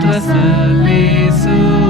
Blessed be so.